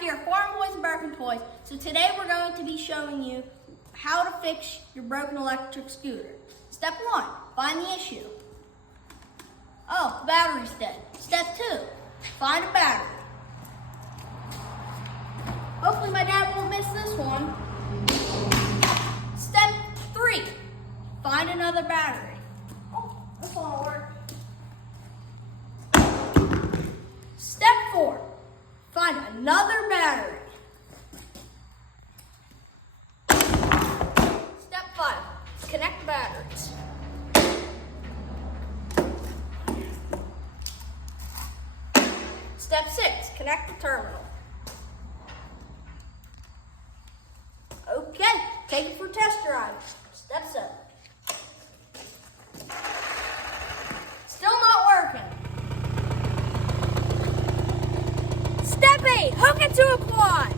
back here, Farm Boys and Broken Toys. So today we're going to be showing you how to fix your broken electric scooter. Step 1, find the issue. Oh, the battery's dead. Step 2, find a battery. Hopefully my dad won't miss this one. Step 3, find another battery. Oh, this one will work. Step 4, find another battery. Step 5, connect the batteries. Step 6, connect the terminal. Okay, take it for a test drive. Step 7. Still not working. Step 8, hook it to a quad.